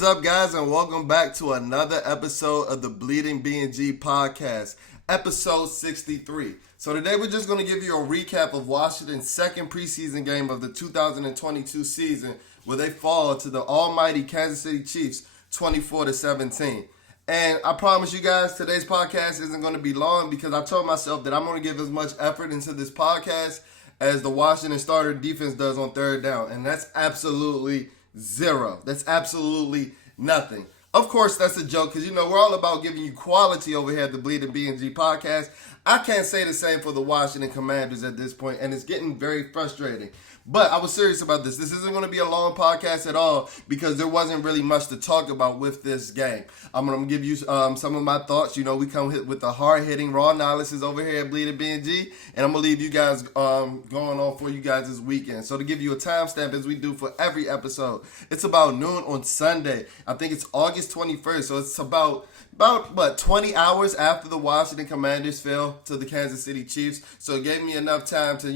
is up, guys, and welcome back to another episode of the Bleeding BnG podcast, episode 63. So today we're just going to give you a recap of Washington's second preseason game of the 2022 season, where they fall to the almighty Kansas City Chiefs 24-17. And I promise you guys, today's podcast isn't going to be long because I told myself that I'm going to give as much effort into this podcast as the Washington starter defense does on third down. And that's absolutely zero. That's absolutely nothing. Of course, that's a joke because, we're all about giving you quality over here at the Bleeding BnG podcast. I can't say the same for the Washington Commanders at this point, and it's getting very frustrating. But I was serious about this. This isn't going to be a long podcast at all because there wasn't really much to talk about with this game. I'm going to give you some of my thoughts. We come with the hard-hitting, raw analysis over here at Bleeding BnG, and I'm going to leave you guys going on for you guys this weekend. So to give you a timestamp, as we do for every episode, it's about noon on Sunday. I think it's August 21st, so it's about 20 hours after the Washington Commanders fell to the Kansas City Chiefs. So it gave me enough time to,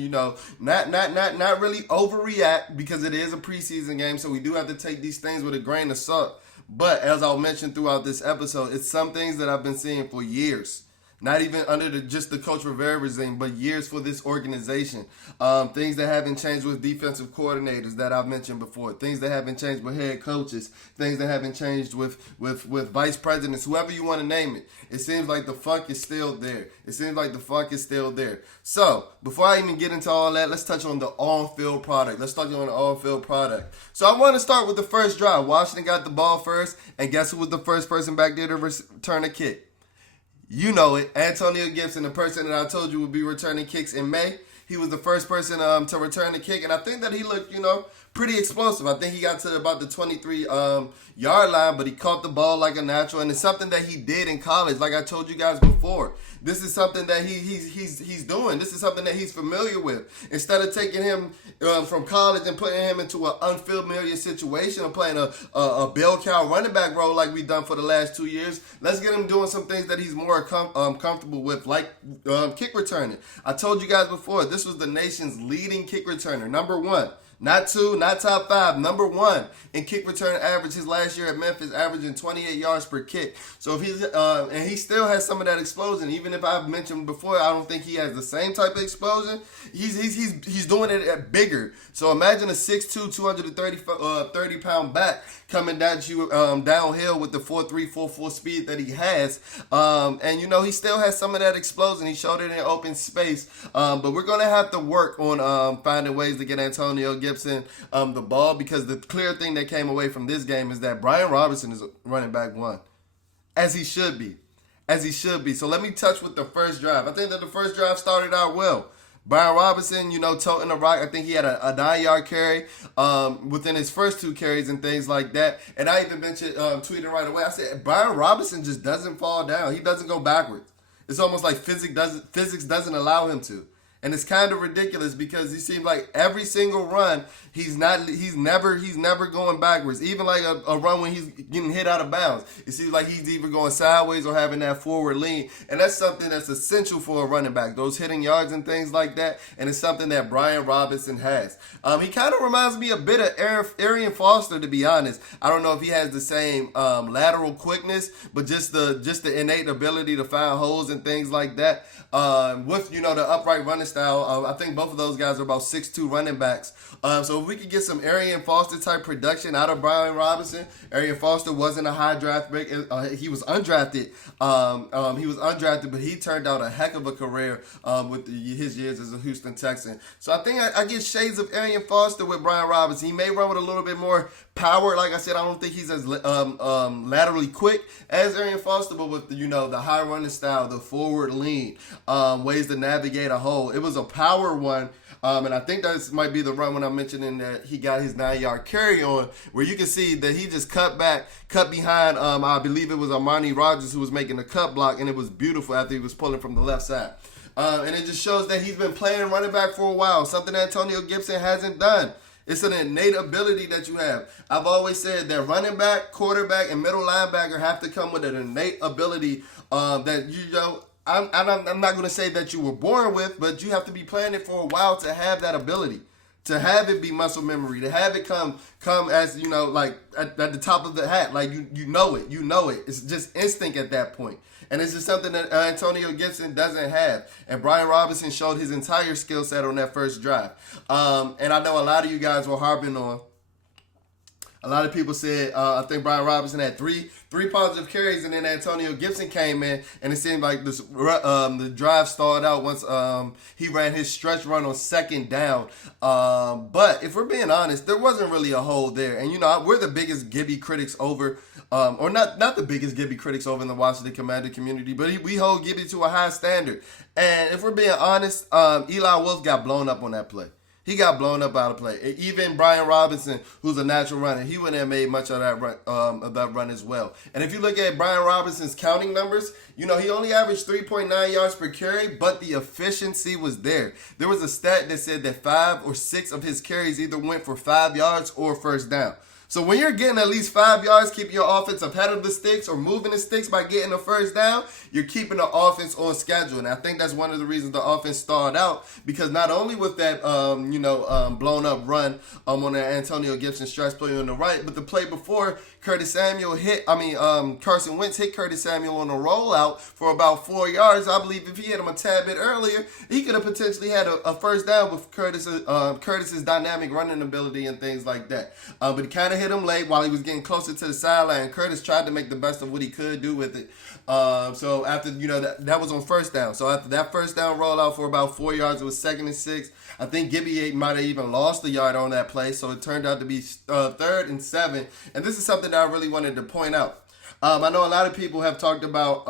not really overreact because it is a preseason game. So we do have to take these things with a grain of salt. But as I'll mention throughout this episode, it's some things that I've been seeing for years. Not even under just the Coach Rivera regime, but years for this organization. Things that haven't changed with defensive coordinators that I've mentioned before. Things that haven't changed with head coaches. Things that haven't changed with vice presidents, whoever you want to name it. It seems like the funk is still there. So, before I even get into all that, let's touch on the on-field product. So I want to start with the first drive. Washington got the ball first, and guess who was the first person back there to return a kick? You know it, Antonio Gibson, the person that I told you would be returning kicks in May. He was the first person to return the kick, and I think that he looked, pretty explosive. I think he got to about the 23-yard line, but he caught the ball like a natural, and it's something that he did in college, like I told you guys before. This is something that he's doing. This is something that he's familiar with. Instead of taking him from college and putting him into an unfamiliar situation or playing a bell cow running back role like we've done for the last 2 years, let's get him doing some things that he's more comfortable with, like kick returning. I told you guys before, this was the nation's leading kick returner, number one. Not two, not top five, number one in kick return average. His last year at Memphis averaging 28 yards per kick. So if he's and he still has some of that explosion. Even if I've mentioned before, I don't think he has the same type of explosion. He's doing it at bigger. So imagine a 6'2", 230-pound back coming at you downhill with the 4.3, 4.4 speed that he has. And he still has some of that explosion. He showed it in open space. But we're gonna have to work on finding ways to get Antonio Gibson the ball, because the clear thing that came away from this game is that Brian Robinson is running back one, as he should be. So let me touch with the first drive. I think that the first drive started out well. Brian Robinson, toting the rock. I think he had a 9-yard carry within his first 2 carries and things like that. And I even mentioned, tweeting right away, I said, Brian Robinson just doesn't fall down. He doesn't go backwards. It's almost like physics doesn't allow him to. And it's kind of ridiculous because he seems like every single run, he's never going backwards. Even like a run when he's getting hit out of bounds, it seems like he's either going sideways or having that forward lean. And that's something that's essential for a running back, those hitting yards and things like that. And it's something that Brian Robinson has. He kind of reminds me a bit of Arian Foster, to be honest. I don't know if he has the same lateral quickness, but just the innate ability to find holes and things like that. With the upright running style, I think both of those guys are about 6'2" running backs. So if we could get some Arian Foster type production out of Brian Robinson. Arian Foster wasn't a high draft pick. He was undrafted. But he turned out a heck of a career with his years as a Houston Texan. So I think I get shades of Arian Foster with Brian Robinson. He may run with a little bit more power. Like I said, I don't think he's as laterally quick as Arian Foster, but with the high running style, the forward lean, ways to navigate a hole. It was a power one. And I think that might be the run when I'm mentioning that he got his 9-yard carry on, where you can see that he just cut behind, I believe it was Armani Rogers who was making the cut block, and it was beautiful after he was pulling from the left side. And it just shows that he's been playing running back for a while, something Antonio Gibson hasn't done. It's an innate ability that you have. I've always said that running back, quarterback, and middle linebacker have to come with an innate ability that I'm not going to say that you were born with, but you have to be playing it for a while to have that ability. To have it be muscle memory, to have it come as, like at the top of the hat, like you know it. It's just instinct at that point. And it's just something that Antonio Gibson doesn't have. And Brian Robinson showed his entire skill set on that first drive. And I know a lot of you guys were harping on. A lot of people said, I think Brian Robinson had three positive carries, and then Antonio Gibson came in, and it seemed like the drive stalled out once he ran his stretch run on second down. But if we're being honest, there wasn't really a hole there. And, we're the biggest Gibby critics over, or not the biggest Gibby critics over in the Washington Commander community, but we hold Gibby to a high standard. And if we're being honest, Eli Wolf got blown up on that play. He got blown up out of play. Even Brian Robinson, who's a natural runner, he wouldn't have made much of that run as well. And if you look at Brian Robinson's counting numbers, he only averaged 3.9 yards per carry, but the efficiency was there. There was a stat that said that 5 or 6 of his carries either went for 5 yards or first down. So when you're getting at least 5 yards, keeping your offense ahead of the sticks or moving the sticks by getting a first down, you're keeping the offense on schedule. And I think that's one of the reasons the offense stalled out, because not only with that, blown up run on the Antonio Gibson stretch play on the right, but the play before Carson Wentz hit Curtis Samuel on a rollout for about 4 yards. I believe if he hit him a tad bit earlier, he could have potentially had a first down with Curtis's dynamic running ability and things like that. But he kind of hit him late while he was getting closer to the sideline. Curtis tried to make the best of what he could do with it. So after, that was on first down. So after that first down rollout for about 4 yards, it was 2nd and 6. I think Gibby might have even lost a yard on that play. So it turned out to be 3rd and 7. And this is something that I really wanted to point out. I know a lot of people have talked about,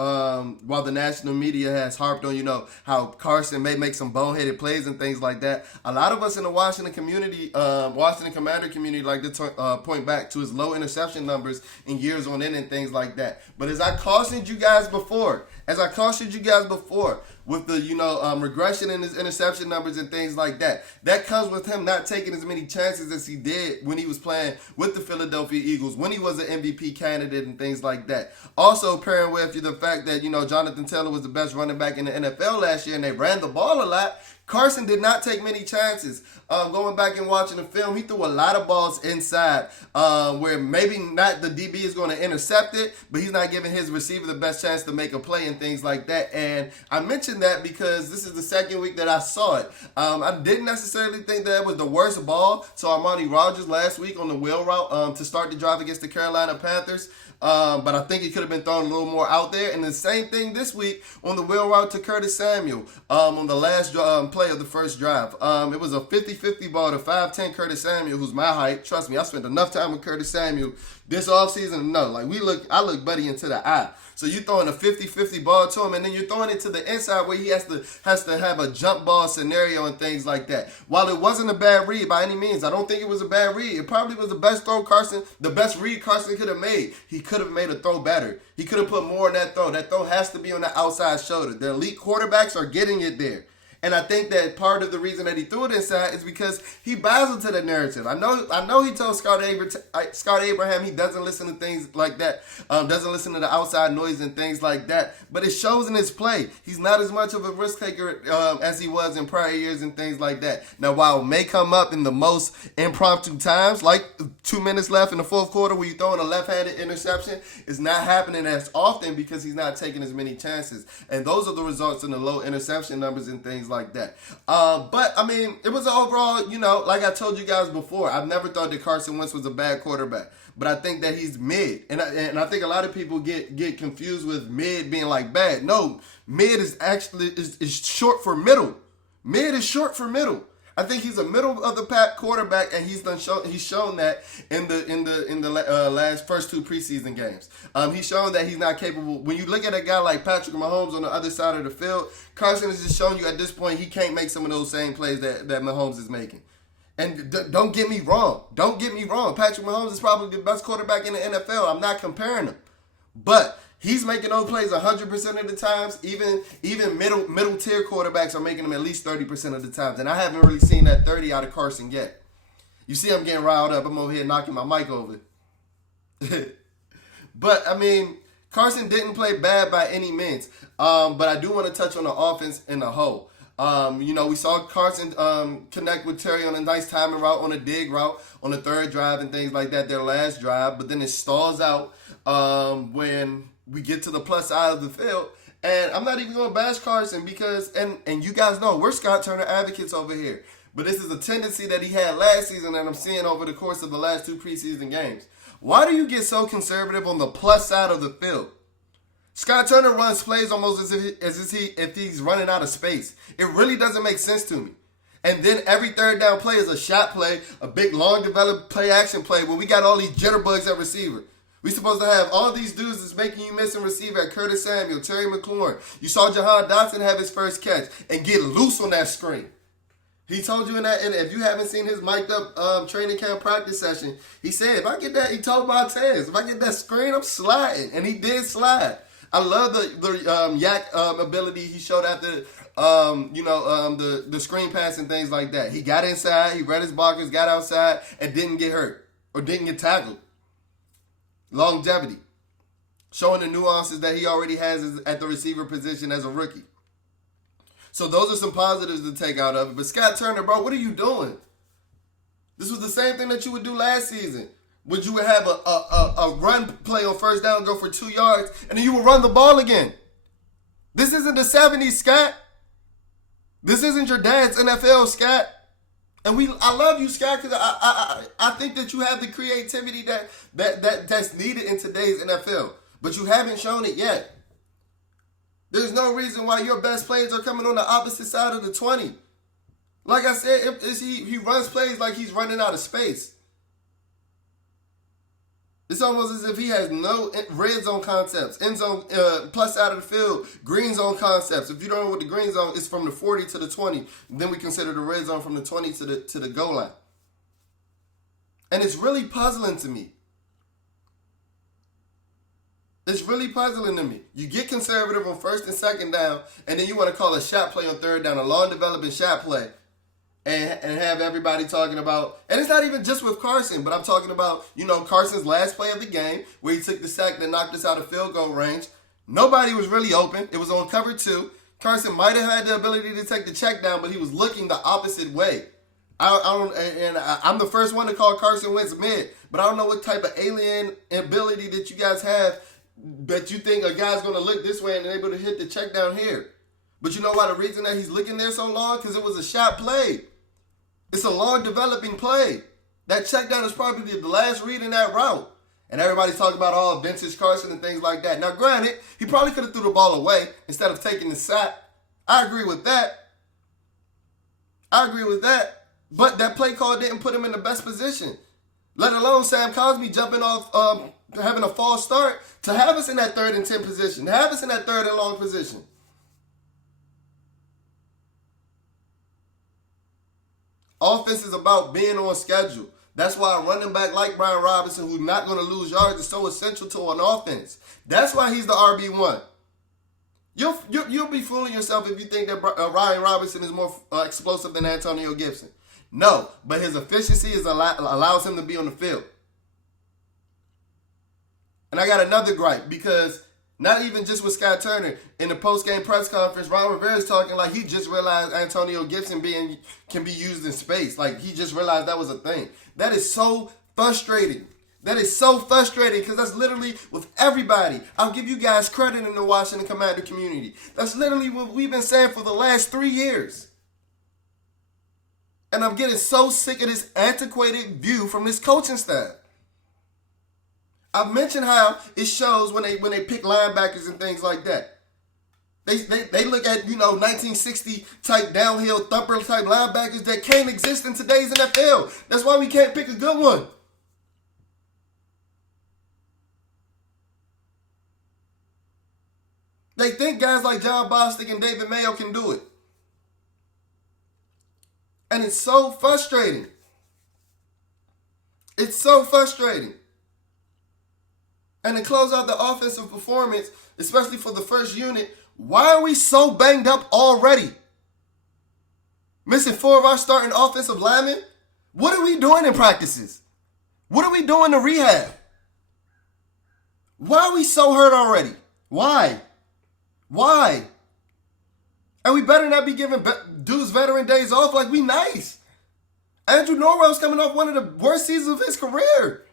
while the national media has harped on, how Carson may make some boneheaded plays and things like that. A lot of us in the Washington Commander community like to point back to his low interception numbers in years on end and things like that. But as I cautioned you guys before, with the, regression in his interception numbers and things like that, that comes with him not taking as many chances as he did when he was playing with the Philadelphia Eagles, when he was an MVP candidate and things like that. Also pairing with the fact that, Jonathan Taylor was the best running back in the NFL last year and they ran the ball a lot. Carson did not take many chances. Going back and watching the film, he threw a lot of balls inside where maybe not the DB is going to intercept it, but he's not giving his receiver the best chance to make a play and things like that. And I mentioned that because this is the second week that I saw it. I didn't necessarily think that it was the worst ball. So Armani Rogers last week on the wheel route to start the drive against the Carolina Panthers. But I think it could have been thrown a little more out there. And the same thing this week on the wheel route to Curtis Samuel on the last play of the first drive. It was a 50-50 ball to 5'10" Curtis Samuel, who's my height. Trust me, I spent enough time with Curtis Samuel this offseason to know. I look Buddy into the eye. So you're throwing a 50-50 ball to him, and then you're throwing it to the inside where he has to have a jump ball scenario and things like that. While it wasn't a bad read by any means, I don't think it was a bad read. It probably was the best read Carson could have made. He could have made a throw better. He could have put more in that throw. That throw has to be on the outside shoulder. The elite quarterbacks are getting it there. And I think that part of the reason that he threw it inside is because he buys into the narrative. I know he told Scott Abraham he doesn't listen to things like that, doesn't listen to the outside noise and things like that. But it shows in his play. He's not as much of a risk taker as he was in prior years and things like that. Now, while it may come up in the most impromptu times, like 2 minutes left in the fourth quarter where you're throwing a left-handed interception, it's not happening as often because he's not taking as many chances. And those are the results in the low interception numbers and things like that. But, I mean, it was overall, like I told you guys before, I've never thought that Carson Wentz was a bad quarterback. But I think that he's mid. And I think a lot of people get confused with mid being like bad. No, mid is actually is short for middle. Mid is short for middle. I think he's a middle of the pack quarterback, and he's shown that in the last first 2 preseason games. He's shown that he's not capable. When you look at a guy like Patrick Mahomes on the other side of the field, Carson has just shown you at this point he can't make some of those same plays that Mahomes is making. And don't get me wrong. Patrick Mahomes is probably the best quarterback in the NFL. I'm not comparing them, but he's making those plays 100% of the times. Even middle tier quarterbacks are making them at least 30% of the times. And I haven't really seen that 30 out of Carson yet. You see I'm getting riled up. I'm over here knocking my mic over. But, I mean, Carson didn't play bad by any means. But I do want to touch on the offense in the whole. We saw Carson connect with Terry on a nice timing route, on a dig route, on the third drive and things like that, their last drive. But then it stalls out when we get to the plus side of the field. And I'm not even going to bash Carson because, and you guys know, we're Scott Turner advocates over here. But this is a tendency that he had last season that I'm seeing over the course of the last 2 preseason games. Why do you get so conservative on the plus side of the field? Scott Turner runs plays almost if he's running out of space. It really doesn't make sense to me. And then every third down play is a shot play, a big long developed play action play when we got all these jitterbugs at receiver. We supposed to have all these dudes that's making you miss and receiver at Curtis Samuel, Terry McLaurin. You saw Jahan Dotson have his first catch and get loose on that screen. He told you in that, and if you haven't seen his mic'd up training camp practice session, he said, if I get that, he told Montez, if I get that screen, I'm sliding. And he did slide. I love the yak ability he showed after, the screen pass and things like that. He got inside, he read his blockers, got outside, and didn't get hurt or didn't get tackled. Longevity. Showing the nuances that he already has at the receiver position as a rookie. So those are some positives to take out of it. But Scott Turner, bro, what are you doing? This was the same thing that you would do last season. Would you would have a run play on first down, go for 2 yards, and then you would run the ball again. This isn't the 70s, Scott. This isn't your dad's NFL, Scott. And I love you, Scott, because I think that you have the creativity that's needed in today's NFL. But you haven't shown it yet. There's no reason why your best plays are coming on the opposite side of the 20. Like I said, he runs plays like he's running out of space. It's almost as if he has no red zone concepts, end zone, plus side of the field, green zone concepts. If you don't know what the green zone is, from the 40 to the 20, then we consider the red zone from the 20 to the goal line. And it's really puzzling to me. It's really puzzling to me. You get conservative on first and second down, and then you want to call a shot play on third down, a long developing shot play, and have everybody talking about, and it's not even just with Carson, but I'm talking about, Carson's last play of the game, where he took the sack that knocked us out of field goal range. Nobody was really open. It was on cover 2. Carson might have had the ability to take the check down, but he was looking the opposite way. I'm the first one to call Carson Wentz mid, but I don't know what type of alien ability that you guys have. But you think a guy's going to look this way and able to hit the check down here. But you know why the reason that he's looking there so long? Because it was a shot play. It's a long developing play. That check down is probably the last read in that route. And everybody's talking about all vintage Carson and things like that. Now, granted, he probably could have threw the ball away instead of taking the sack. I agree with that. But that play call didn't put him in the best position. Let alone Sam Cosmi jumping off, having a false start to have us in that 3rd and 10 position, to have us in that 3rd and long position. Offense is about being on schedule. That's why a running back like Brian Robinson, who's not going to lose yards, is so essential to an offense. That's why he's the RB1. You'll be fooling yourself if you think that Ryan Robinson is more explosive than Antonio Gibson. No, but his efficiency allows him to be on the field. And I got another gripe, because not even just with Scott Turner, in the post-game press conference, Ron Rivera's talking like he just realized Antonio Gibson can be used in space. Like he just realized that was a thing. That is so frustrating. Because that's literally with everybody. I'll give you guys credit in the Washington Commander community. That's literally what we've been saying for the last 3 years. And I'm getting so sick of this antiquated view from this coaching staff. I've mentioned how it shows when they pick linebackers and things like that. They look at 1960 type downhill thumper type linebackers that can't exist in today's NFL. That's why we can't pick a good one. They think guys like John Bostic and David Mayo can do it. And it's so frustrating. And to close out the offensive performance, especially for the first unit, why are we so banged up already? Missing 4 of our starting offensive linemen? What are we doing in practices? What are we doing to rehab? Why are we so hurt already? Why? And we better not be giving dudes veteran days off like we nice. Andrew Norwell's coming off one of the worst seasons of his career.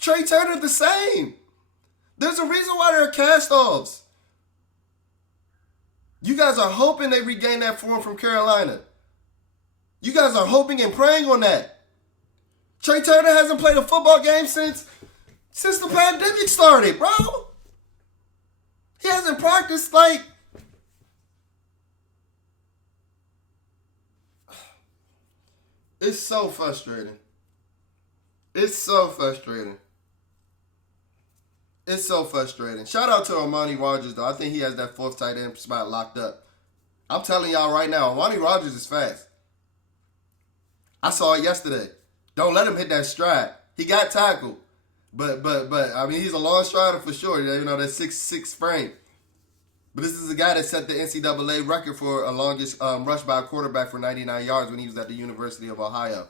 Trey Turner the same. There's a reason why they're cast-offs. You guys are hoping they regain that form from Carolina. You guys are hoping and praying on that. Trey Turner hasn't played a football game since the pandemic started, bro. He hasn't practiced like... It's so frustrating. It's so frustrating. It's so frustrating. Shout out to Amani Rogers, though. I think he has that fourth tight end spot locked up. I'm telling y'all right now, Amani Rogers is fast. I saw it yesterday. Don't let him hit that stride. He got tackled. But I mean, he's a long strider for sure. You know, that 6'6" frame. But this is a guy that set the NCAA record for a longest rush by a quarterback for 99 yards when he was at the University of Ohio.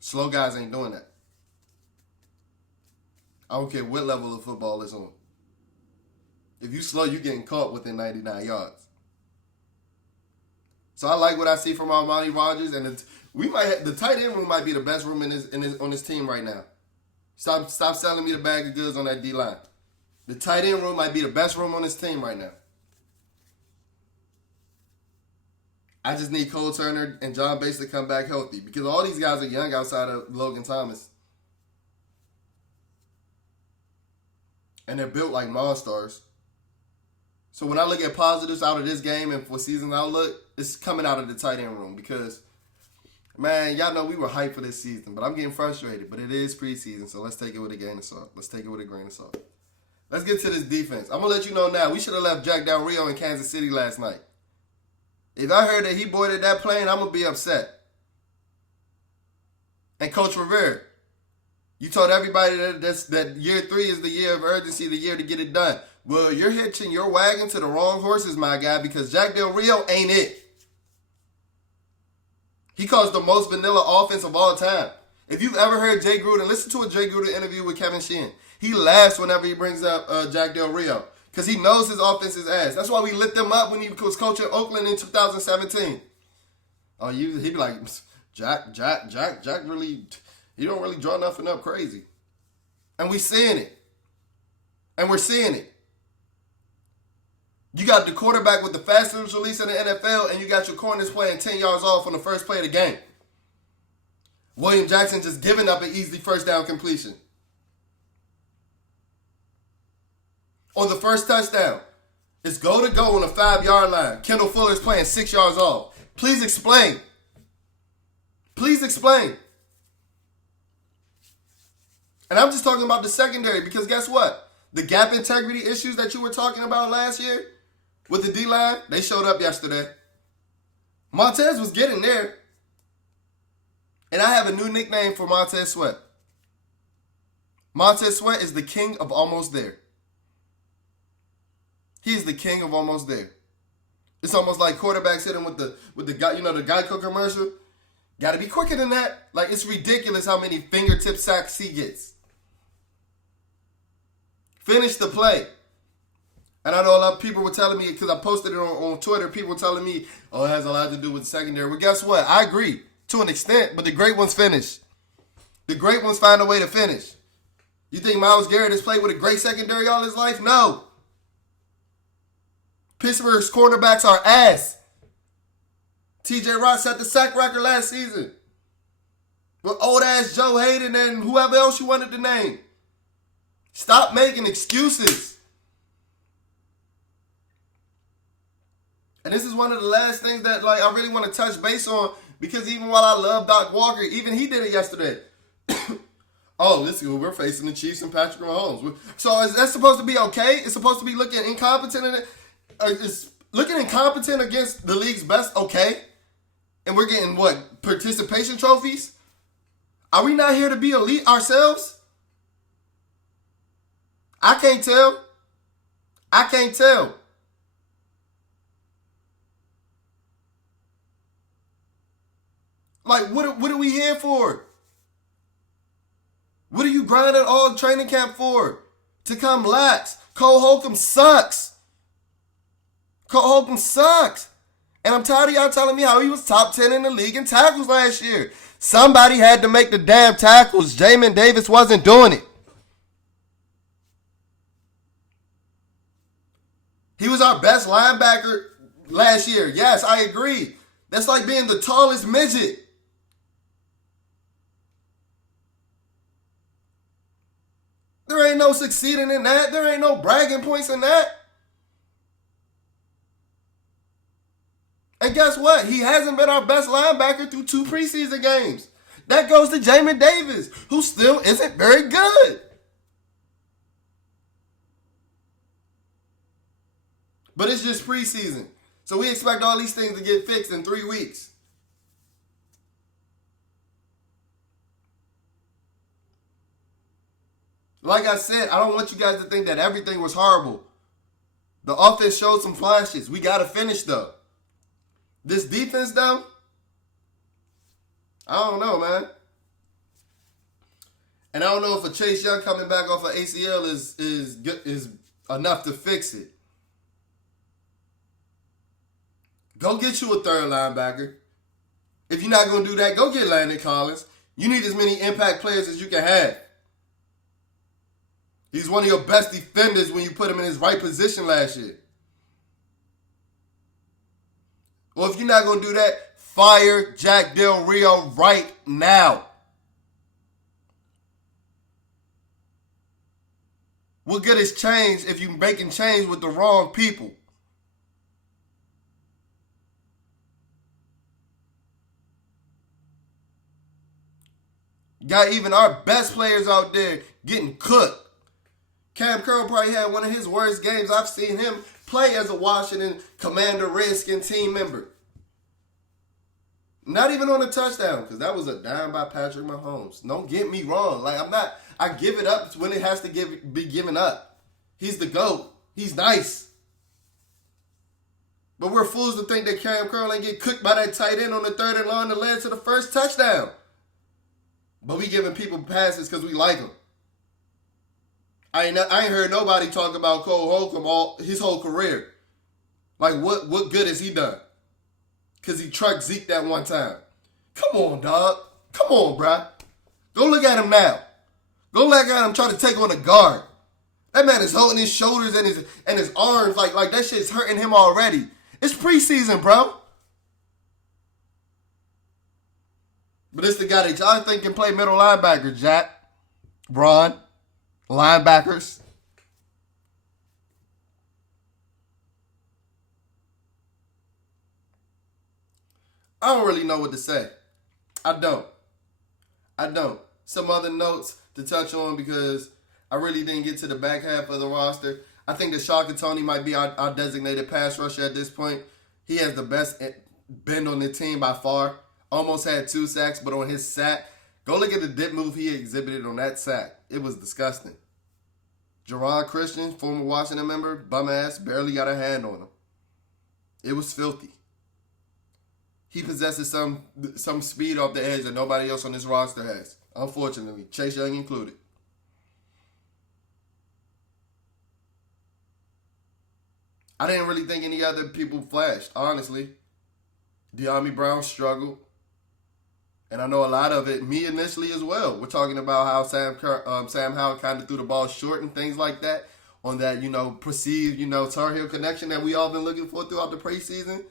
Slow guys ain't doing that. I don't care what level of football it's on. If you slow, you're getting caught within 99 yards. So I like what I see from Amani Rogers, and the tight end room might be the best room on this team right now. Stop selling me the bag of goods on that D-line. The tight end room might be the best room on this team right now. I just need Cole Turner and John Bates to come back healthy because all these guys are young outside of Logan Thomas. And they're built like monsters. So when I look at positives out of this game and for season outlook, it's coming out of the tight end room because, man, y'all know we were hyped for this season, but I'm getting frustrated. But it is preseason, so let's take it with a grain of salt. Let's get to this defense. I'm going to let you know now, we should have left Jack Del Rio in Kansas City last night. If I heard that he boarded that plane, I'm going to be upset. And Coach Rivera, you told everybody that year 3 is the year of urgency, the year to get it done. Well, you're hitching your wagon to the wrong horses, my guy, because Jack Del Rio ain't it. He calls the most vanilla offense of all time. If you've ever heard Jay Gruden, listen to a Jay Gruden interview with Kevin Sheehan. He laughs whenever he brings up Jack Del Rio because he knows his offense is ass. That's why we lit them up when he was coaching Oakland in 2017. Oh, he'd be like, Jack really, he don't really draw nothing up crazy. And we seeing it. And we're seeing it. You got the quarterback with the fastest release in the NFL, and you got your corners playing 10 yards off on the first play of the game. William Jackson just giving up an easy first down completion. On the first touchdown, it's go to go on the 5-yard line. Kendall Fuller's playing 6 yards off. Please explain. Please explain. And I'm just talking about the secondary because guess what? The gap integrity issues that you were talking about last year with the D-line, they showed up yesterday. Montez was getting there. And I have a new nickname for Montez Sweat. Montez Sweat is the king of almost there. He is the king of almost there. It's almost like quarterbacks hitting with the guy, you know, the Geico commercial. Got to be quicker than that. Like, it's ridiculous how many fingertip sacks he gets. Finish the play. And I know a lot of people were telling me, because I posted it on Twitter, people were telling me, oh, it has a lot to do with the secondary. Well, guess what? I agree to an extent, but the great ones finish. The great ones find a way to finish. You think Myles Garrett has played with a great secondary all his life? No. Pittsburgh's cornerbacks are ass. TJ Watt set the sack record last season with old-ass Joe Hayden and whoever else you wanted to name. Stop making excuses. And this is one of the last things that I really want to touch base on because even while I love Doc Walker, even he did it yesterday. Oh, listen, we're facing the Chiefs and Patrick Mahomes. So is that supposed to be okay? It's supposed to be looking incompetent in it? Is looking incompetent against the league's best okay? And we're getting, what, participation trophies? Are we not here to be elite ourselves? I can't tell. I can't tell. Like, what are we here for? What are you grinding all training camp for? To come lax. Cole Holcomb sucks. Cole Holcomb sucks. And I'm tired of y'all telling me how he was top 10 in the league in tackles last year. Somebody had to make the damn tackles. Jamin Davis wasn't doing it. He was our best linebacker last year. Yes, I agree. That's like being the tallest midget. There ain't no succeeding in that. There ain't no bragging points in that. And guess what? He hasn't been our best linebacker through 2 preseason games. That goes to Jamin Davis, who still isn't very good. But it's just preseason. So we expect all these things to get fixed in 3 weeks. Like I said, I don't want you guys to think that everything was horrible. The offense showed some flashes. We got to finish, though. This defense, though, I don't know, man. And I don't know if a Chase Young coming back off of ACL is enough to fix it. Go get you a third linebacker. If you're not going to do that, go get Landon Collins. You need as many impact players as you can have. He's one of your best defenders when you put him in his right position last year. Well, if you're not going to do that, fire Jack Del Rio right now. What good is change if you're making change with the wrong people? Got even our best players out there getting cooked. Cam Curl probably had one of his worst games I've seen him play as a Washington Commander Redskin team member. Not even on a touchdown, because that was a dime by Patrick Mahomes. Don't get me wrong. I give it up when it has to be given up. He's the GOAT. He's nice. But we're fools to think that Cam Curl ain't get cooked by that tight end on the 3rd and long that led to the first touchdown. But we giving people passes because we like them. I ain't heard nobody talk about Cole Holcomb his whole career. Like, what good has he done? Because he trucked Zeke that one time. Come on, dog. Come on, bruh. Go look at him now. Go look at him trying to take on a guard. That man is holding his shoulders and his arms like that shit's hurting him already. It's preseason, bro. But it's the guy that y'all think can play middle linebacker, Jack. Ron. Linebackers. I don't really know what to say. I don't. Some other notes to touch on because I really didn't get to the back half of the roster. I think that Shaka Toney might be our designated pass rusher at this point. He has the best bend on the team by far. Almost had 2 sacks, but on his sack, go look at the dip move he exhibited on that sack. It was disgusting. Jerron Christian, former Washington member, bum ass, barely got a hand on him. It was filthy. He possesses some speed off the edge that nobody else on this roster has. Unfortunately, Chase Young included. I didn't really think any other people flashed, honestly. De'Ami Brown struggled. And I know a lot of it, me initially as well. We're talking about how Sam Howell kind of threw the ball short and things like that on that, perceived, Tar Heel connection that we all been looking for throughout the preseason.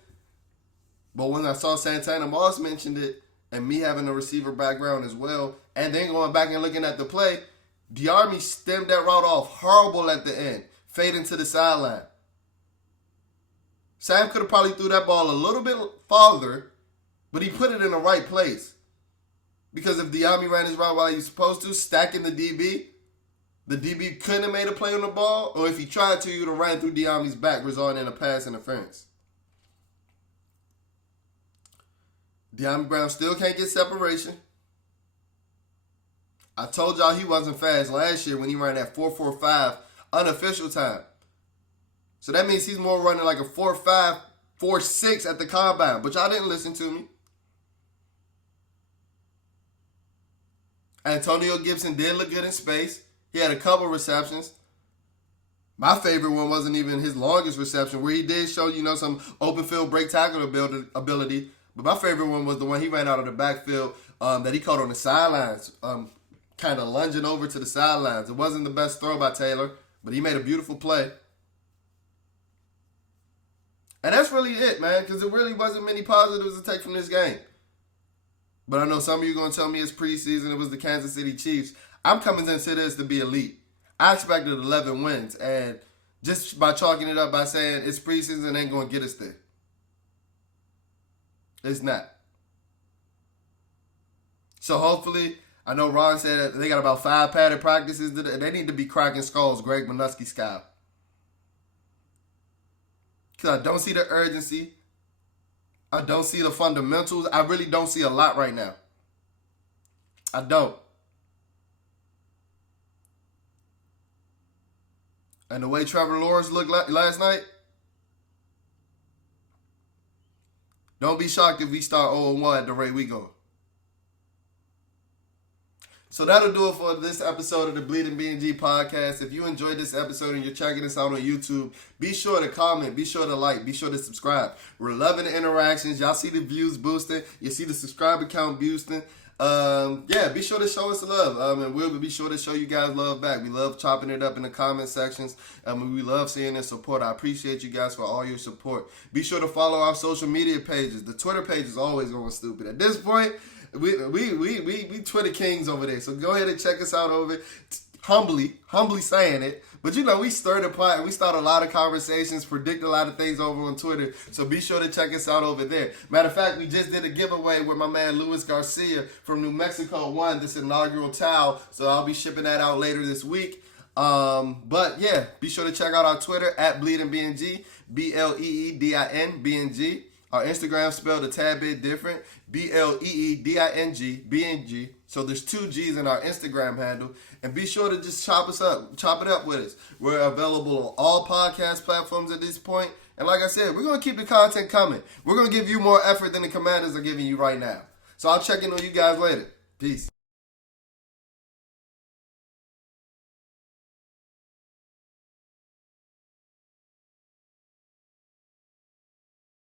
But when I saw Santana Moss mentioned it, and me having a receiver background as well, and then going back and looking at the play, De'Ami stemmed that route off horrible at the end, fading to the sideline. Sam could have probably threw that ball a little bit farther, but he put it in the right place. Because if De'Ami ran his route while he was supposed to, stacking the DB couldn't have made a play on the ball, or if he tried to, you'd have ran through De'Ami's back, resulting in a pass interference. De'Ami Brown still can't get separation. I told y'all he wasn't fast last year when he ran that 4.45 unofficial time. So that means he's more running like a 4.5, 4.6 at the combine, but y'all didn't listen to me. Antonio Gibson did look good in space. He had a couple receptions. My favorite one wasn't even his longest reception, where he did show, some open field break tackle ability. But my favorite one was the one he ran out of the backfield that he caught on the sidelines, kind of lunging over to the sidelines. It wasn't the best throw by Taylor, but he made a beautiful play. And that's really it, man, because there really wasn't many positives to take from this game. But I know some of you are going to tell me it's preseason, it was the Kansas City Chiefs. I'm coming into this to be elite. I expected 11 wins, and just by chalking it up by saying it's preseason ain't going to get us there. It's not. So hopefully, I know Ron said they got about 5 padded practices. They need to be cracking skulls, Greg Minuski style. Because I don't see the urgency. I don't see the fundamentals. I really don't see a lot right now. I don't. And the way Trevor Lawrence looked last night, don't be shocked if we start 0-1 at the rate we go. So that'll do it for this episode of the Bleeding BnG podcast. If you enjoyed this episode and you're checking us out on YouTube, be sure to comment, be sure to like, be sure to subscribe. We're loving the interactions. Y'all see the views boosting. You see the subscriber count boosting. Be sure to show us love. And we'll be sure to show you guys love back. We love chopping it up in the comment sections. We love seeing the support. I appreciate you guys for all your support. Be sure to follow our social media pages. The Twitter page is always going stupid. At this point, we Twitter kings over there. So go ahead and check us out over it. Humbly saying it. But we stir the pot and we start a lot of conversations, predict a lot of things over on Twitter. So be sure to check us out over there. Matter of fact, we just did a giveaway where my man Luis Garcia from New Mexico won this inaugural towel. So I'll be shipping that out later this week. Be sure to check out our Twitter at BleedingBNG, BLEEDIN BNG. Our Instagram spelled a tad bit different, BLEEDING BNG. So there's 2 G's in our Instagram handle. And be sure to just chop it up with us. We're available on all podcast platforms at this point. And like I said, we're going to keep the content coming. We're going to give you more effort than the Commanders are giving you right now. So I'll check in on you guys later. Peace.